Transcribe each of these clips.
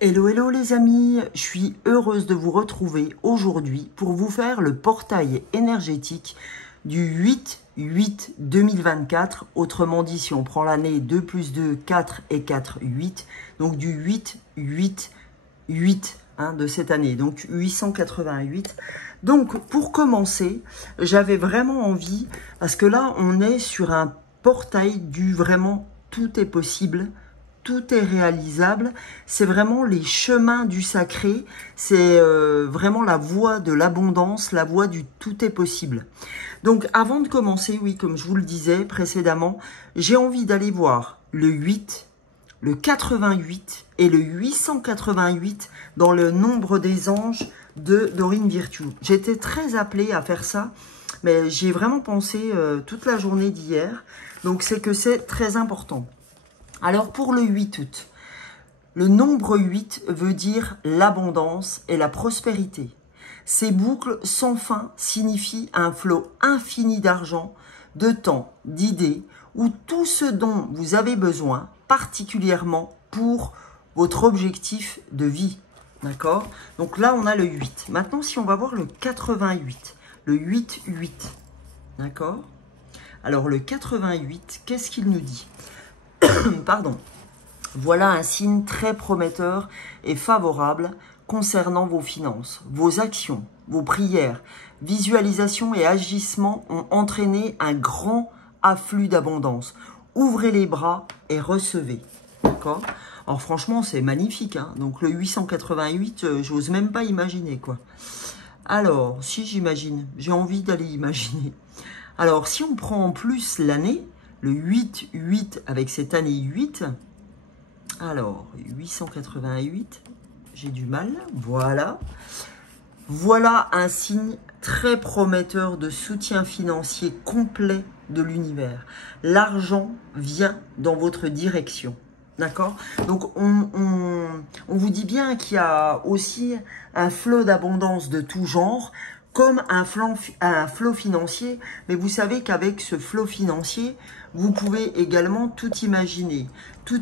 Hello, hello les amis, je suis heureuse de vous retrouver aujourd'hui pour vous faire le portail énergétique du 8-8-2024. Autrement dit, si on prend l'année 2 plus 2, 4 et 4, 8, donc du 8-8-8 de cette année, donc 888. Donc pour commencer, j'avais vraiment envie, parce que là on est sur un portail du vraiment tout est possible. Tout est réalisable, c'est vraiment les chemins du sacré, c'est vraiment la voie de l'abondance, la voie du tout est possible. Donc avant de commencer, oui, comme je vous le disais précédemment, j'ai envie d'aller voir le 8, le 88 et le 888 dans le nombre des anges de Dorine Virtue. J'étais très appelée à faire ça, mais j'y ai vraiment pensé toute la journée d'hier, donc c'est que c'est très important. Alors pour le 8 août, le nombre 8 veut dire l'abondance et la prospérité. Ces boucles sans fin signifient un flot infini d'argent, de temps, d'idées ou tout ce dont vous avez besoin, particulièrement pour votre objectif de vie. D'accord? Donc là, on a le 8. Maintenant, si on va voir le 88, le 8-8. D'accord? Alors le 88, qu'est-ce qu'il nous dit? Pardon. Voilà un signe très prometteur et favorable concernant vos finances. Vos actions, vos prières, visualisations et agissements ont entraîné un grand afflux d'abondance. Ouvrez les bras et recevez. D'accord? Alors franchement, c'est magnifique. Hein, donc le 888, j'ose même pas imaginer quoi. Alors, si j'imagine, j'ai envie d'aller imaginer. Alors, si on prend en plus l'année, le 8-8 avec cette année 8, alors 888, j'ai du mal, voilà. Voilà un signe très prometteur de soutien financier complet de l'univers. L'argent vient dans votre direction. D'accord? Donc, on vous dit bien qu'il y a aussi un flot d'abondance de tout genre, comme un flot financier. Mais vous savez qu'avec ce flot financier, vous pouvez également tout imaginer. Tout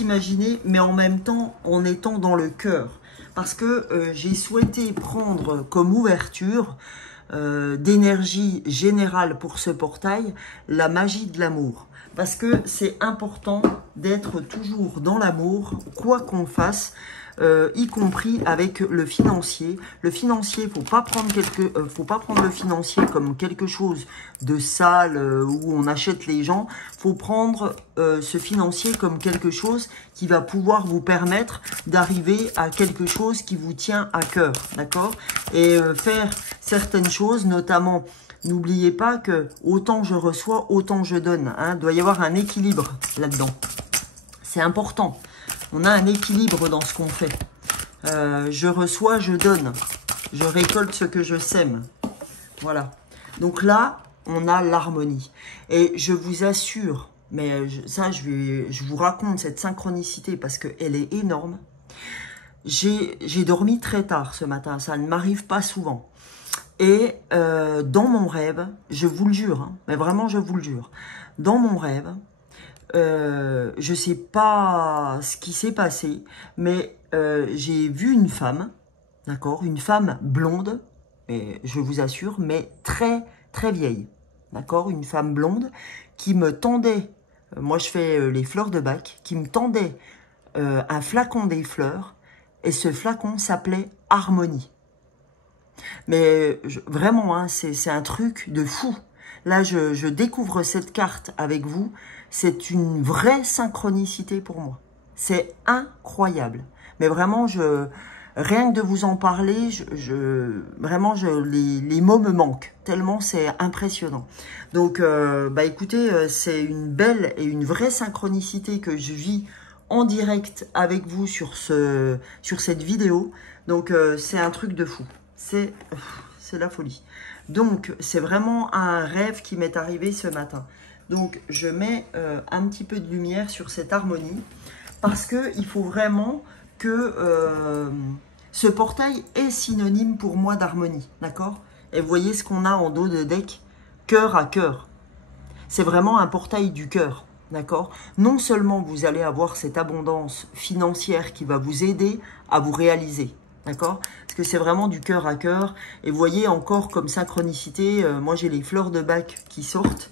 imaginer, mais en même temps en étant dans le cœur. Parce que j'ai souhaité prendre comme ouverture d'énergie générale pour ce portail, la magie de l'amour. Parce que c'est important d'être toujours dans l'amour, quoi qu'on fasse, y compris avec le financier. Le financier, faut pas prendre le financier comme quelque chose de sale où on achète les gens. Faut prendre ce financier comme quelque chose qui va pouvoir vous permettre d'arriver à quelque chose qui vous tient à cœur, d'accord? Et faire certaines choses, notamment. N'oubliez pas que autant je reçois, autant je donne. Hein. Il doit y avoir un équilibre là-dedans. C'est important. On a un équilibre dans ce qu'on fait. Je reçois, je donne. Je récolte ce que je sème. Voilà. Donc là, on a l'harmonie. Et je vous assure, mais ça, je vous raconte cette synchronicité parce qu'elle est énorme. J'ai dormi très tard ce matin. Ça ne m'arrive pas souvent. Et dans mon rêve, je vous le jure, hein, mais vraiment je vous le jure, dans mon rêve, je ne sais pas ce qui s'est passé, mais j'ai vu une femme, d'accord, une femme blonde, et je vous assure, mais très très vieille, d'accord, une femme blonde qui me tendait, moi je fais les fleurs de Bach, qui me tendait un flacon des fleurs, et ce flacon s'appelait Harmonie. Mais vraiment, hein, c'est un truc de fou. Là, je découvre cette carte avec vous. C'est une vraie synchronicité pour moi. C'est incroyable. Mais vraiment, rien que de vous en parler, vraiment, les mots me manquent. Tellement c'est impressionnant. Donc, bah écoutez, c'est une belle et une vraie synchronicité que je vis en direct avec vous sur cette vidéo. Donc, c'est un truc de fou. C'est la folie. Donc, c'est vraiment un rêve qui m'est arrivé ce matin. Donc, je mets un petit peu de lumière sur cette harmonie parce qu'il faut vraiment que ce portail est synonyme pour moi d'harmonie. D'accord? Et vous voyez ce qu'on a en dos de deck? Cœur à cœur. C'est vraiment un portail du cœur. d'accord? Non seulement vous allez avoir cette abondance financière qui va vous aider à vous réaliser, d'accord? Parce que c'est vraiment du cœur à cœur. Et vous voyez encore comme synchronicité, moi j'ai les fleurs de bac qui sortent,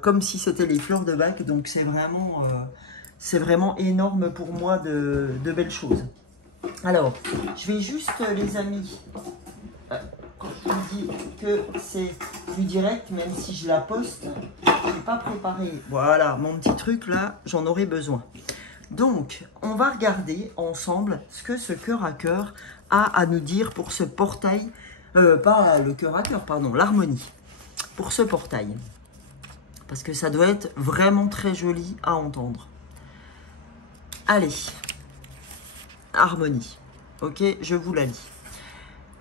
comme si c'était les fleurs de bac. Donc c'est vraiment énorme pour moi de belles choses. Alors, je vais juste, les amis, quand je vous dis que c'est du direct, même si je la poste, je n'ai pas préparé. Voilà, mon petit truc là, j'en aurai besoin. Donc, on va regarder ensemble ce que ce cœur à cœur a à nous dire pour ce portail, pas le cœur à cœur, pardon, l'harmonie, pour ce portail. Parce que ça doit être vraiment très joli à entendre. Allez, harmonie, ok, je vous la lis.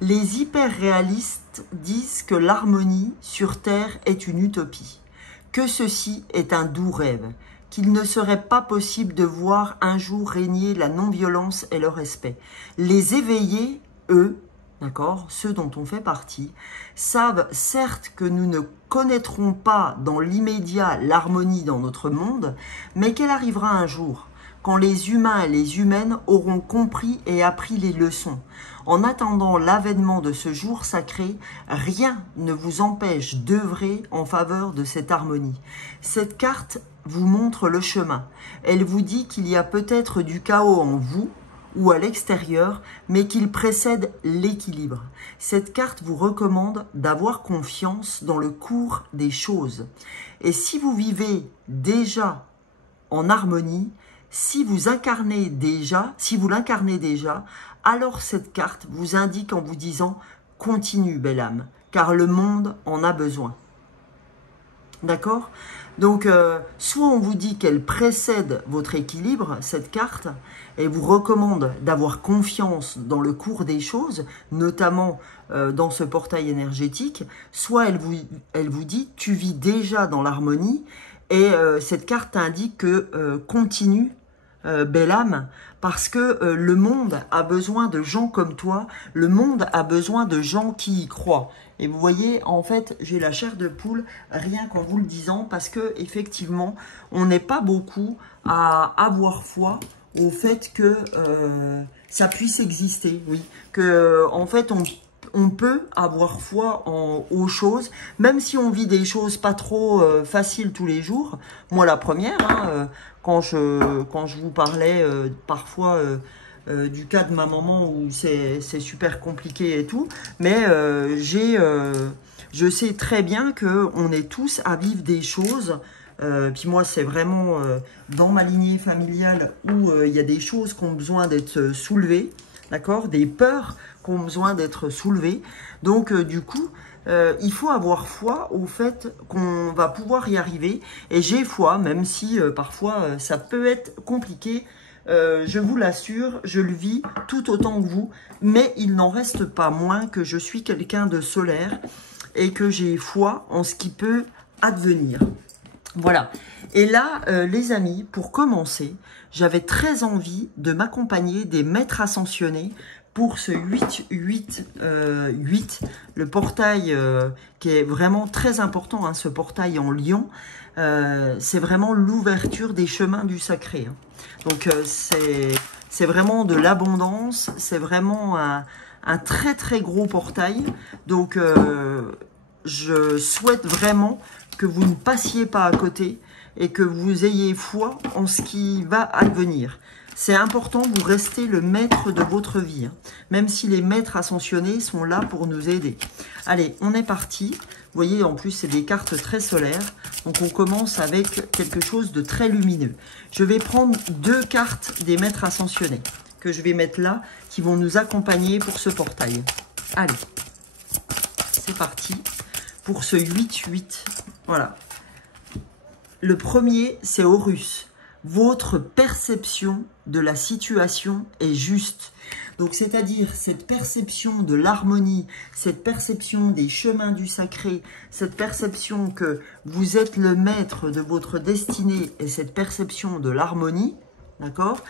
Les hyper-réalistes disent que l'harmonie sur Terre est une utopie, que ceci est un doux rêve, qu'il ne serait pas possible de voir un jour régner la non-violence et le respect. Les éveillés, eux, d'accord, ceux dont on fait partie, savent certes que nous ne connaîtrons pas dans l'immédiat l'harmonie dans notre monde, mais qu'elle arrivera un jour, quand les humains et les humaines auront compris et appris les leçons. En attendant l'avènement de ce jour sacré, rien ne vous empêche d'œuvrer en faveur de cette harmonie. Cette carte vous montre le chemin. Elle vous dit qu'il y a peut-être du chaos en vous ou à l'extérieur, mais qu'il précède l'équilibre. Cette carte vous recommande d'avoir confiance dans le cours des choses. Et si vous vivez déjà en harmonie, si vous l'incarnez déjà, alors cette carte vous indique en vous disant « Continue, belle âme, car le monde en a besoin. » D'accord? Donc, soit on vous dit qu'elle précède votre équilibre, cette carte, et vous recommande d'avoir confiance dans le cours des choses, notamment dans ce portail énergétique, soit elle vous dit « Tu vis déjà dans l'harmonie » et cette carte indique que continue, belle âme, parce que le monde a besoin de gens comme toi, le monde a besoin de gens qui y croient. Et vous voyez, en fait, j'ai la chair de poule rien qu'en vous le disant, parce que effectivement, on n'est pas beaucoup à avoir foi au fait que ça puisse exister, oui, que en fait on peut avoir foi aux choses, même si on vit des choses pas trop faciles tous les jours. Moi, la première, hein, quand je vous parlais parfois du cas de ma maman où c'est super compliqué et tout, mais je sais très bien qu'on est tous à vivre des choses. Puis moi, c'est vraiment dans ma lignée familiale où il y a des choses qui ont besoin d'être soulevées, d'accord, des peurs qui ont besoin d'être soulevées. Donc, du coup, il faut avoir foi au fait qu'on va pouvoir y arriver. Et j'ai foi, même si parfois ça peut être compliqué. Je vous l'assure, je le vis tout autant que vous. Mais il n'en reste pas moins que je suis quelqu'un de solaire et que j'ai foi en ce qui peut advenir. Voilà. Et là, les amis, pour commencer, j'avais très envie de m'accompagner des maîtres ascensionnés pour ce 8-8, le portail qui est vraiment très important, hein, ce portail en lion, c'est vraiment l'ouverture des chemins du sacré. Hein. Donc, c'est vraiment de l'abondance, c'est vraiment un très très gros portail. Donc, je souhaite vraiment que vous ne passiez pas à côté et que vous ayez foi en ce qui va advenir. C'est important, vous restez le maître de votre vie, hein, même si les maîtres ascensionnés sont là pour nous aider. Allez, on est parti. Vous voyez, en plus, c'est des cartes très solaires. Donc, on commence avec quelque chose de très lumineux. Je vais prendre 2 cartes des maîtres ascensionnés que je vais mettre là, qui vont nous accompagner pour ce portail. Allez, c'est parti pour ce 8-8. Voilà. Le premier, c'est Horus. Votre perception de la situation est juste. Donc, c'est-à-dire cette perception de l'harmonie, cette perception des chemins du sacré, cette perception que vous êtes le maître de votre destinée et cette perception de l'harmonie, d'accord?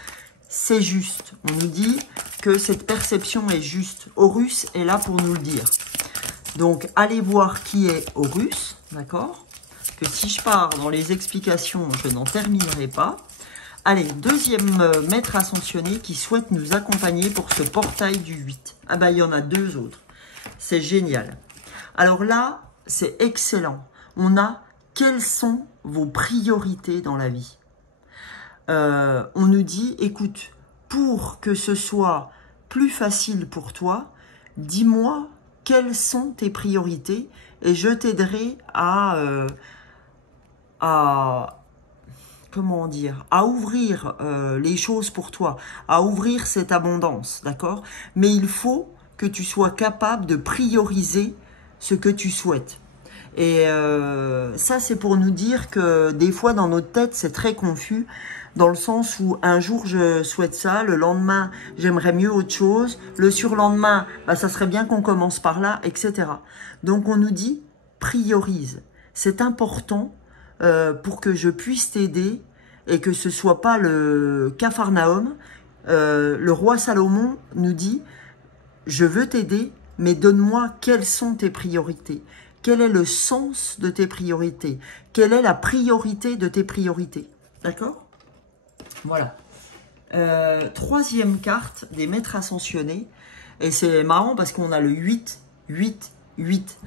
C'est juste. On nous dit que cette perception est juste. Horus est là pour nous le dire. Donc, allez voir qui est Horus, d'accord? que si je pars dans les explications, je n'en terminerai pas. Allez, deuxième maître ascensionné qui souhaite nous accompagner pour ce portail du 8. Ah bah, il y en a deux autres. C'est génial. Alors là, c'est excellent. On a quelles sont vos priorités dans la vie. On nous dit, écoute, pour que ce soit plus facile pour toi, dis-moi quelles sont tes priorités et je t'aiderai comment dire, à ouvrir les choses pour toi, à ouvrir cette abondance, d'accord? Mais il faut que tu sois capable de prioriser ce que tu souhaites. Et ça, c'est pour nous dire que des fois, dans notre tête, c'est très confus, dans le sens où un jour, je souhaite ça, le lendemain, j'aimerais mieux autre chose, le surlendemain, bah, ça serait bien qu'on commence par là, etc. Donc, on nous dit, priorise. C'est important pour que je puisse t'aider et que ce soit pas le Capharnaüm. Le roi Salomon nous dit, je veux t'aider, mais donne-moi quelles sont tes priorités. Quel est le sens de tes priorités? Quelle est la priorité de tes priorités? D'accord? Voilà. Troisième carte des maîtres ascensionnés. Et c'est marrant parce qu'on a le 8, 8, 8.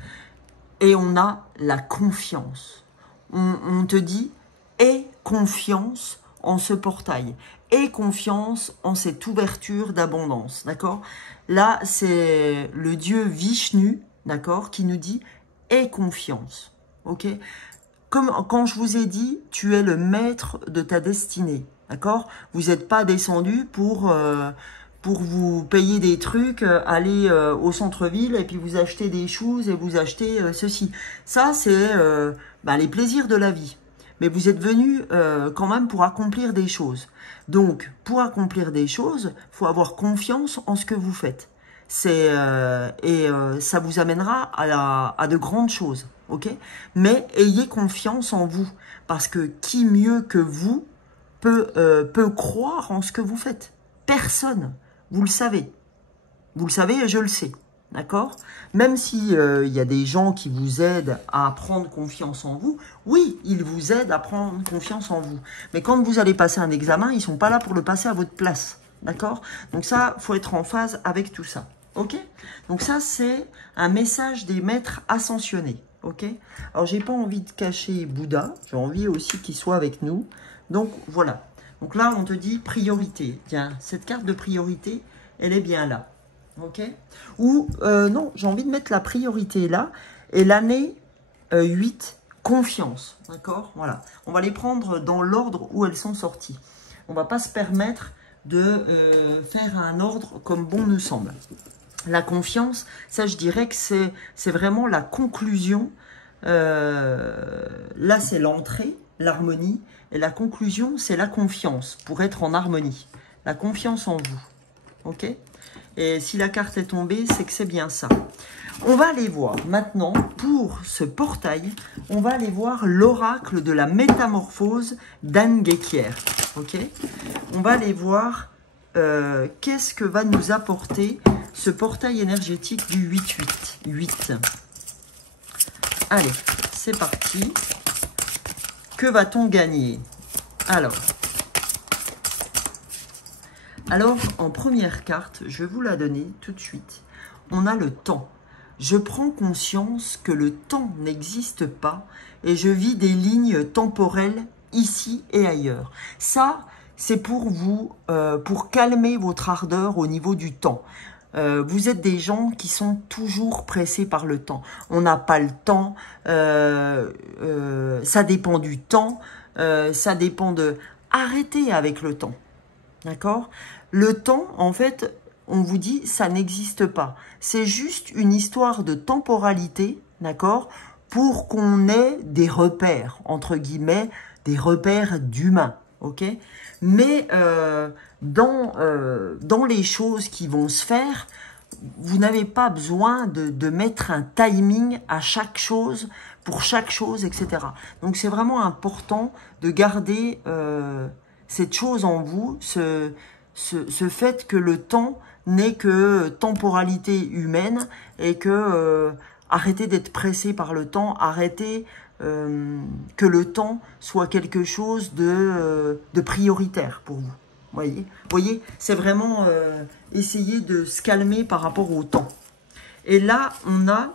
Et on a la confiance. On te dit, aie confiance en ce portail. Aie confiance en cette ouverture d'abondance. D'accord? Là, c'est le dieu Vishnu, d'accord, qui nous dit, aie confiance. Ok? Comme quand je vous ai dit, tu es le maître de ta destinée. D'accord? Vous n'êtes pas descendu pour vous payer des trucs, aller au centre-ville et puis vous acheter des choses et vous acheter ceci. Ça, c'est les plaisirs de la vie. Mais vous êtes venu quand même pour accomplir des choses. Donc, pour accomplir des choses, il faut avoir confiance en ce que vous faites. Ça vous amènera à de grandes choses. Ok? Mais ayez confiance en vous. Parce que qui mieux que vous peut croire en ce que vous faites? Personne. Vous le savez. Vous le savez et je le sais. D'accord? Même si y a des gens qui vous aident à prendre confiance en vous, oui, ils vous aident à prendre confiance en vous. Mais quand vous allez passer un examen, ils ne sont pas là pour le passer à votre place. D'accord? Donc ça, il faut être en phase avec tout ça. Ok? Donc ça, c'est un message des maîtres ascensionnés. Ok? Alors, j'ai pas envie de cacher Bouddha. J'ai envie aussi qu'il soit avec nous. Donc, voilà. Donc là, on te dit priorité. Tiens, cette carte de priorité, elle est bien là. Ok? Ou, non, j'ai envie de mettre la priorité là. Et l'année 8, confiance. D'accord? Voilà. On va les prendre dans l'ordre où elles sont sorties. On va pas se permettre de faire un ordre comme bon nous semble. La confiance, ça je dirais que c'est vraiment la conclusion. Là, c'est l'entrée, l'harmonie. Et la conclusion, c'est la confiance pour être en harmonie. La confiance en vous. Ok? Et si la carte est tombée, c'est que c'est bien ça. On va aller voir maintenant, pour ce portail, on va aller voir l'oracle de la métamorphose d'Anne Guéquière. Ok? On va aller voir qu'est-ce que va nous apporter ce portail énergétique du 8-8. 8. Allez, c'est parti. Que va-t-on gagner? Alors, en première carte, je vais vous la donner tout de suite. On a le temps. Je prends conscience que le temps n'existe pas et je vis des lignes temporelles ici et ailleurs. Ça, c'est pour vous, pour calmer votre ardeur au niveau du temps. Vous êtes des gens qui sont toujours pressés par le temps. On n'a pas le temps, ça dépend du temps, ça dépend de... Arrêtez avec le temps, d'accord? Le temps, en fait, on vous dit, ça n'existe pas. C'est juste une histoire de temporalité, d'accord? Pour qu'on ait des repères, entre guillemets, des repères d'humains, ok? Mais dans les choses qui vont se faire, vous n'avez pas besoin de mettre un timing à chaque chose, pour chaque chose, etc. Donc, c'est vraiment important de garder cette chose en vous, ce fait que le temps n'est que temporalité humaine et que arrêtez d'être pressé par le temps, arrêtez que le temps soit quelque chose de prioritaire pour vous. Voyez, c'est vraiment essayer de se calmer par rapport au temps. Et là, on a,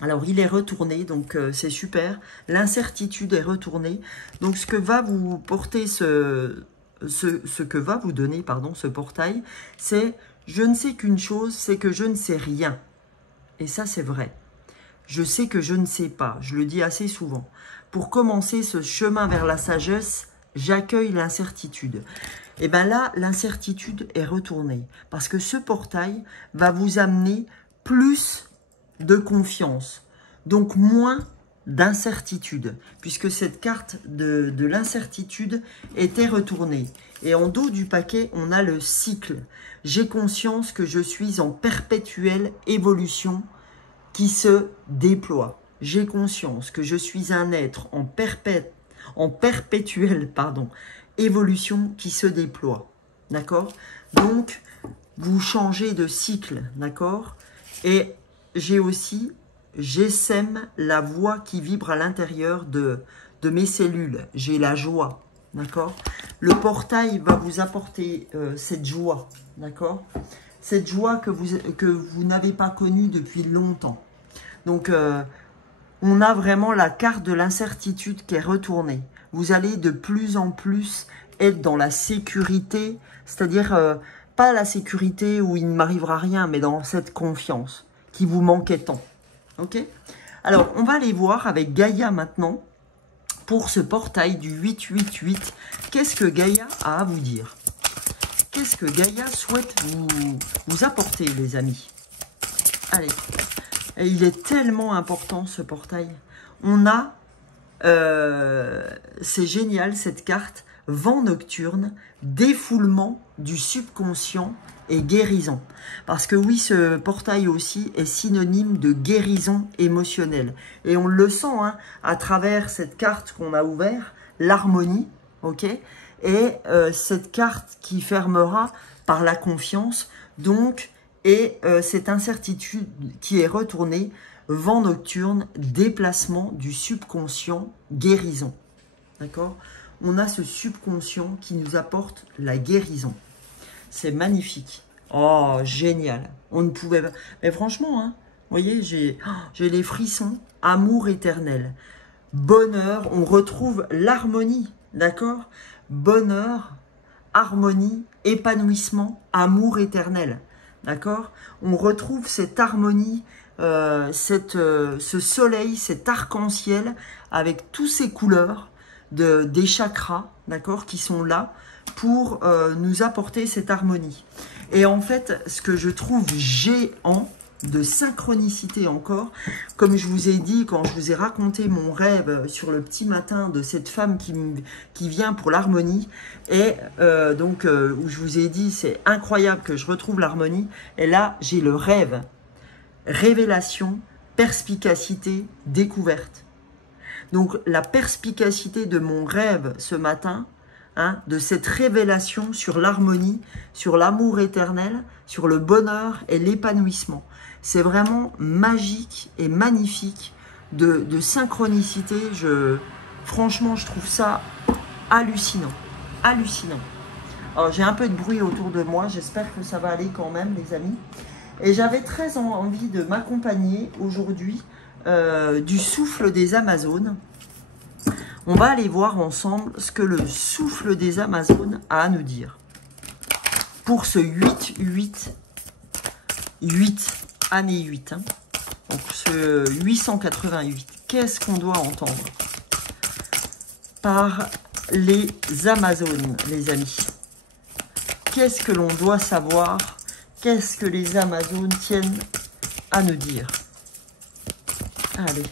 alors il est retourné, donc c'est super, l'incertitude est retournée. Donc ce que va vous porter ce que va vous donner, pardon, ce portail, c'est je ne sais qu'une chose, c'est que je ne sais rien. Et ça, c'est vrai. Je sais que je ne sais pas, je le dis assez souvent. Pour commencer ce chemin vers la sagesse, j'accueille l'incertitude. Et bien là, l'incertitude est retournée. Parce que ce portail va vous amener plus de confiance. Donc moins d'incertitude. Puisque cette carte de l'incertitude était retournée. Et en dos du paquet, on a le cycle. J'ai conscience que je suis en perpétuelle évolution qui se déploie. J'ai conscience que je suis un être en perpétuelle évolution qui se déploie. D'accord? Donc, vous changez de cycle. D'accord? Et j'ai aussi, j'essaime la voix qui vibre à l'intérieur de mes cellules. J'ai la joie. D'accord? Le portail va vous apporter cette joie. D'accord? Cette joie que vous n'avez pas connue depuis longtemps. Donc, on a vraiment la carte de l'incertitude qui est retournée. Vous allez de plus en plus être dans la sécurité, c'est-à-dire pas la sécurité où il ne m'arrivera rien, mais dans cette confiance qui vous manquait tant. Ok? Alors, on va aller voir avec Gaïa maintenant pour ce portail du 888. Qu'est-ce que Gaïa a à vous dire? Qu'est-ce que Gaïa souhaite vous apporter, les amis? Allez. Et il est tellement important, ce portail. On a, c'est génial cette carte, vent nocturne, défoulement du subconscient et guérison. Parce que oui, ce portail aussi est synonyme de guérison émotionnelle. Et on le sent hein, à travers cette carte qu'on a ouverte, l'harmonie, ok? Et cette carte qui fermera par la confiance, donc... Et cette incertitude qui est retournée, vent nocturne, déplacement du subconscient, guérison. D'accord? On a ce subconscient qui nous apporte la guérison. C'est magnifique. Oh, génial. On ne pouvait pas... Mais franchement, hein, vous voyez, j'ai les frissons. Amour éternel. Bonheur, on retrouve l'harmonie. D'accord? Bonheur, harmonie, épanouissement, amour éternel. D'accord? On retrouve cette harmonie, ce soleil, cet arc-en-ciel avec toutes ces couleurs des chakras, d'accord, qui sont là pour nous apporter cette harmonie. Et en fait, ce que je trouve géant de synchronicité encore, comme je vous ai dit quand je vous ai raconté mon rêve sur le petit matin de cette femme qui vient pour l'harmonie, et où je vous ai dit c'est incroyable que je retrouve l'harmonie, et là j'ai le rêve, révélation, perspicacité, découverte. Donc la perspicacité de mon rêve ce matin, hein, de cette révélation sur l'harmonie, sur l'amour éternel, sur le bonheur et l'épanouissement. C'est vraiment magique et magnifique de synchronicité. Franchement, je trouve ça hallucinant. Hallucinant. Alors, j'ai un peu de bruit autour de moi. J'espère que ça va aller quand même, les amis. Et j'avais très envie de m'accompagner aujourd'hui du souffle des Amazones. On va aller voir ensemble ce que le souffle des Amazones a à nous dire. Pour ce 8, année 8, hein. Donc ce 888, qu'est-ce qu'on doit entendre par les Amazones, les amis? Qu'est-ce que l'on doit savoir? Qu'est-ce que les Amazones tiennent à nous dire? Allez.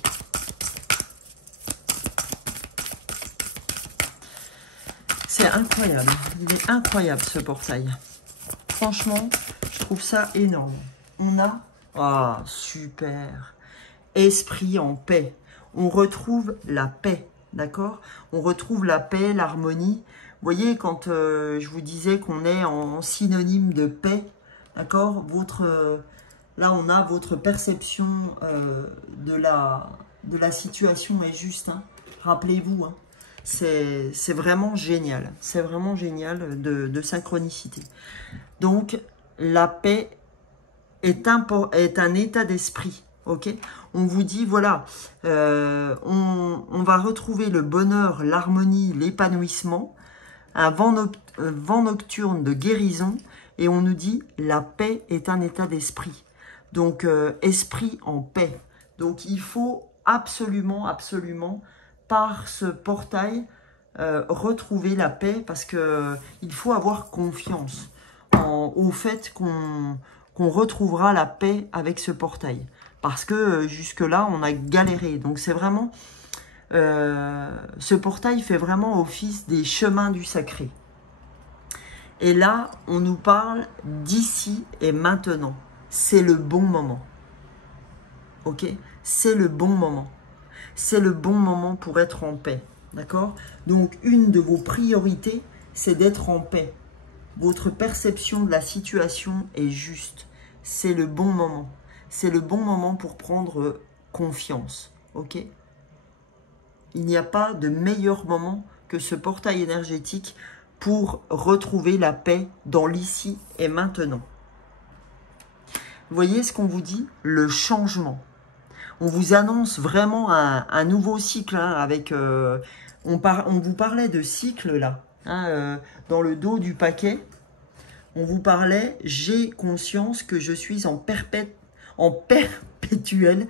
C'est incroyable. Il est incroyable ce portail. Franchement, je trouve ça énorme. On a... Ah, super. Esprit en paix. On retrouve la paix, d'accord? On retrouve la paix, l'harmonie. Vous voyez, quand je vous disais qu'on est en synonyme de paix, d'accord? Là, on a votre perception de la situation est juste. Hein. Rappelez-vous, hein. C'est vraiment génial. C'est vraiment génial de synchronicité. Donc, la paix est un état d'esprit. Ok, on vous dit, voilà, on va retrouver le bonheur, l'harmonie, l'épanouissement, un vent nocturne de guérison, et on nous dit, la paix est un état d'esprit. Donc, esprit en paix. Donc, il faut absolument, absolument, par ce portail, retrouver la paix, parce que il faut avoir confiance au fait qu'on retrouvera la paix avec ce portail. Parce que jusque-là, on a galéré. Donc, c'est vraiment... ce portail fait vraiment office des chemins du sacré. Et là, on nous parle d'ici et maintenant. C'est le bon moment. Ok? C'est le bon moment. C'est le bon moment pour être en paix. D'accord? Donc, une de vos priorités, c'est d'être en paix. Votre perception de la situation est juste. C'est le bon moment. C'est le bon moment pour prendre confiance. Ok? Il n'y a pas de meilleur moment que ce portail énergétique pour retrouver la paix dans l'ici et maintenant. Vous voyez ce qu'on vous dit? Le changement. On vous annonce vraiment un nouveau cycle. Hein, avec, on vous parlait de cycle là. Hein, dans le dos du paquet. On vous parlait, j'ai conscience que je suis en perpétuelle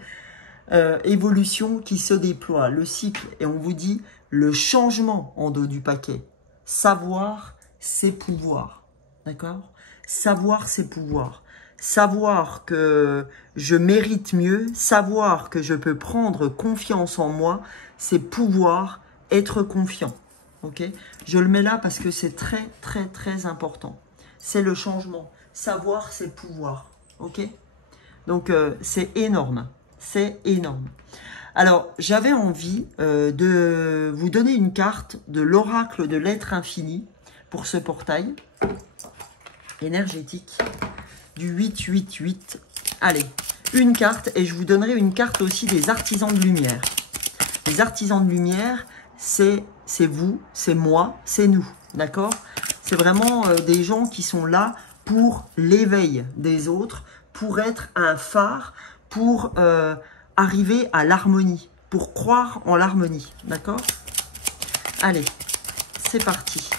évolution qui se déploie, le cycle. Et on vous dit le changement en dos du paquet. Savoir, c'est pouvoir. D'accord? Savoir, c'est pouvoir. Savoir que je mérite mieux, savoir que je peux prendre confiance en moi, c'est pouvoir être confiant. Ok? Je le mets là parce que c'est très, très, très important. C'est le changement. Savoir, c'est pouvoir. Ok? Donc, c'est énorme. C'est énorme. Alors, j'avais envie de vous donner une carte de l'oracle de l'être infini pour ce portail énergétique du 888. Allez, une carte et je vous donnerai une carte aussi des artisans de lumière. Les artisans de lumière, c'est vous, c'est moi, c'est nous. D'accord? C'est vraiment des gens qui sont là pour l'éveil des autres, pour être un phare, pour arriver à l'harmonie, pour croire en l'harmonie. D'accord? Allez, c'est parti.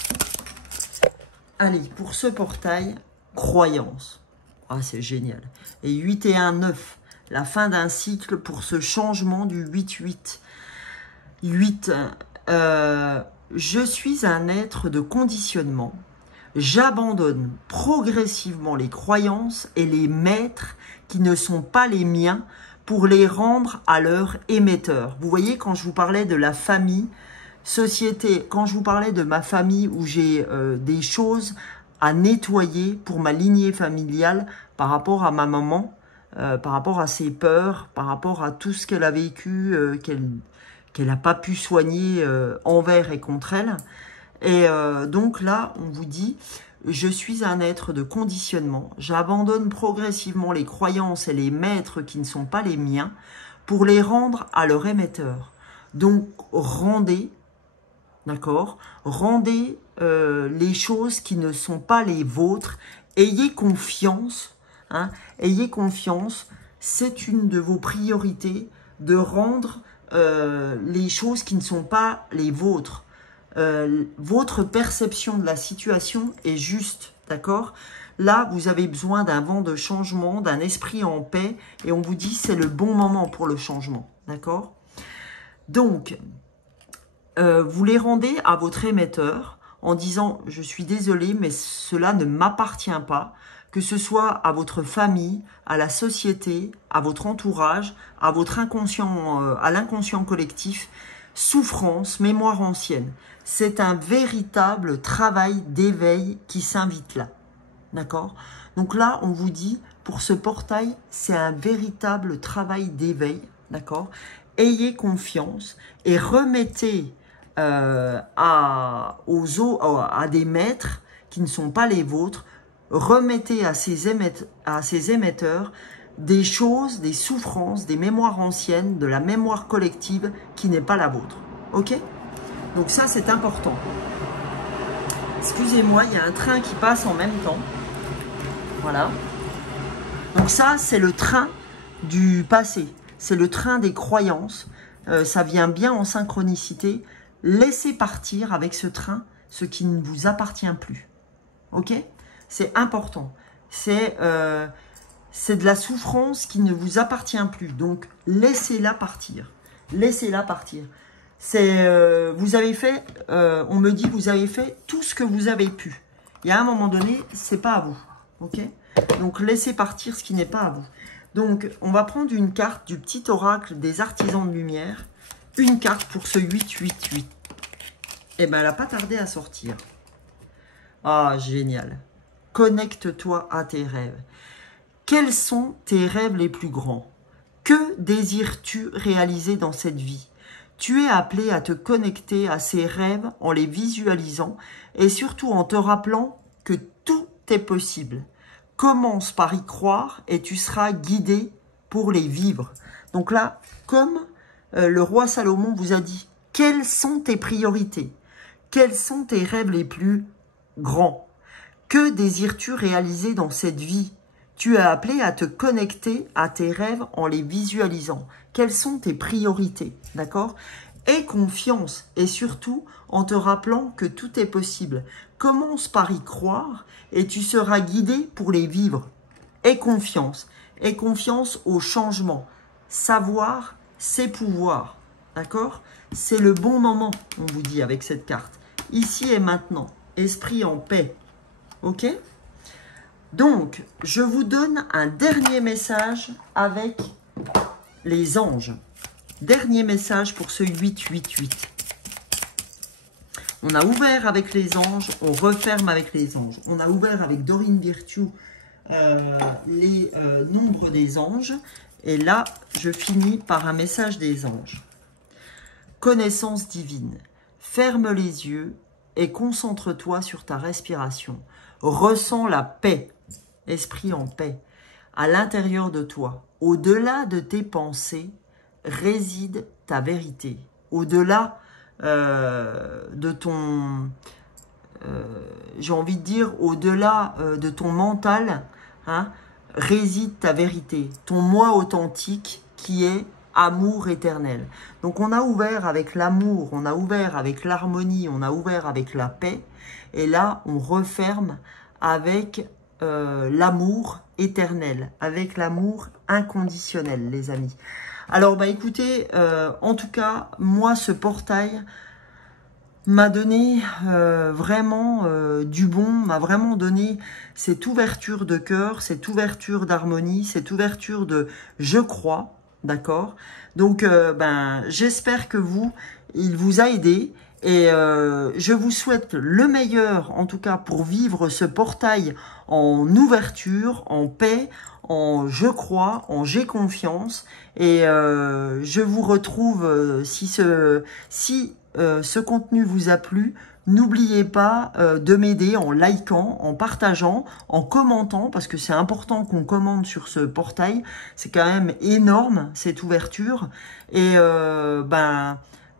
Allez, pour ce portail, croyance. Ah, c'est génial. Et 8 et 1, 9. La fin d'un cycle pour ce changement du 8-8. 8. Je suis un être de conditionnement. J'abandonne progressivement les croyances et les maîtres qui ne sont pas les miens pour les rendre à leur émetteur. Vous voyez, quand je vous parlais de la famille, société, quand je vous parlais de ma famille où j'ai des choses à nettoyer pour ma lignée familiale par rapport à ma maman, par rapport à ses peurs, par rapport à tout ce qu'elle a vécu, qu'elle n'a pas pu soigner envers et contre elle. Et donc là, on vous dit, je suis un être de conditionnement, j'abandonne progressivement les croyances et les maîtres qui ne sont pas les miens pour les rendre à leur émetteur. Donc, rendez, d'accord, rendez les choses qui ne sont pas les vôtres, ayez confiance, hein, ayez confiance, c'est une de vos priorités de rendre les choses qui ne sont pas les vôtres. Votre perception de la situation est juste, d'accord? Là, vous avez besoin d'un vent de changement, d'un esprit en paix, et on vous dit c'est le bon moment pour le changement, d'accord? Donc, vous les rendez à votre émetteur en disant « Je suis désolé, mais cela ne m'appartient pas », que ce soit à votre famille, à la société, à votre entourage, à votre inconscient, à l'inconscient collectif, souffrance, mémoire ancienne. C'est un véritable travail d'éveil qui s'invite là. D'accord? Donc là, on vous dit, pour ce portail, c'est un véritable travail d'éveil. D'accord? Ayez confiance et remettez à des maîtres qui ne sont pas les vôtres, remettez à ces émetteurs des choses, des souffrances, des mémoires anciennes, de la mémoire collective qui n'est pas la vôtre. Ok? Donc ça, c'est important. Excusez-moi, il y a un train qui passe en même temps. Voilà. Donc ça, c'est le train du passé. C'est le train des croyances. Ça vient bien en synchronicité. Laissez partir avec ce train ce qui ne vous appartient plus. Ok? C'est important. C'est de la souffrance qui ne vous appartient plus. Donc, laissez-la partir. Laissez-la partir. Vous avez fait, on me dit, vous avez fait tout ce que vous avez pu. Et à un moment donné, c'est pas à vous. Ok? Donc, laissez partir ce qui n'est pas à vous. Donc, on va prendre une carte du petit oracle des artisans de lumière. Une carte pour ce 888. Eh bien, elle n'a pas tardé à sortir. Ah, génial. Connecte-toi à tes rêves. Quels sont tes rêves les plus grands? Que désires-tu réaliser dans cette vie? Tu es appelé à te connecter à ces rêves en les visualisant et surtout en te rappelant que tout est possible. Commence par y croire et tu seras guidé pour les vivre. Donc là, comme le roi Salomon vous a dit, quelles sont tes priorités? Quels sont tes rêves les plus grands? Que désires-tu réaliser dans cette vie? Tu es appelé à te connecter à tes rêves en les visualisant. Quelles sont tes priorités? D'accord? Aie confiance et surtout en te rappelant que tout est possible. Commence par y croire et tu seras guidé pour les vivre. Aie confiance au changement. Savoir, c'est pouvoir. D'accord? C'est le bon moment, on vous dit avec cette carte. Ici et maintenant. Esprit en paix. Ok? Donc, je vous donne un dernier message avec les anges. Dernier message pour ce 888. On a ouvert avec les anges, on referme avec les anges. On a ouvert avec Dorine Virtue les nombres des anges. Et là, je finis par un message des anges. Connaissance divine. Ferme les yeux et concentre-toi sur ta respiration. Ressens la paix, esprit en paix, à l'intérieur de toi. Au-delà de tes pensées, réside ta vérité. Au-delà de ton, j'ai envie de dire, au-delà de ton mental, hein, réside ta vérité, ton moi authentique qui est amour éternel. Donc on a ouvert avec l'amour, on a ouvert avec l'harmonie, on a ouvert avec la paix. Et là, on referme avec l'amour éternel, avec l'amour inconditionnel, les amis. Alors, bah écoutez, en tout cas, moi, ce portail m'a donné vraiment du bon, m'a vraiment donné cette ouverture de cœur, cette ouverture d'harmonie, cette ouverture de « je crois ». D'accord? Donc, j'espère que il vous a aidé et je vous souhaite le meilleur, en tout cas, pour vivre ce portail en ouverture, en paix, en je crois, en j'ai confiance. Et je vous retrouve, si ce contenu vous a plu, n'oubliez pas de m'aider en likant, en partageant, en commentant, parce que c'est important qu'on commente sur ce portail. C'est quand même énorme, cette ouverture. Et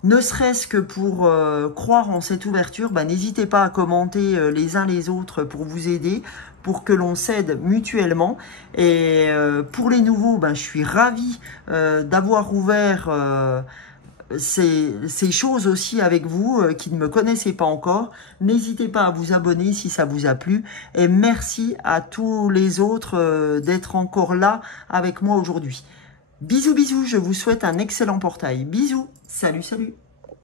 ne serait-ce que pour croire en cette ouverture, n'hésitez pas à commenter les uns les autres pour vous aider, pour que l'on s'aide mutuellement. Et pour les nouveaux, je suis ravie d'avoir ouvert ces choses aussi avec vous qui ne me connaissez pas encore. N'hésitez pas à vous abonner si ça vous a plu. Et merci à tous les autres d'être encore là avec moi aujourd'hui. Bisous, bisous, je vous souhaite un excellent portail. Bisous, salut, salut.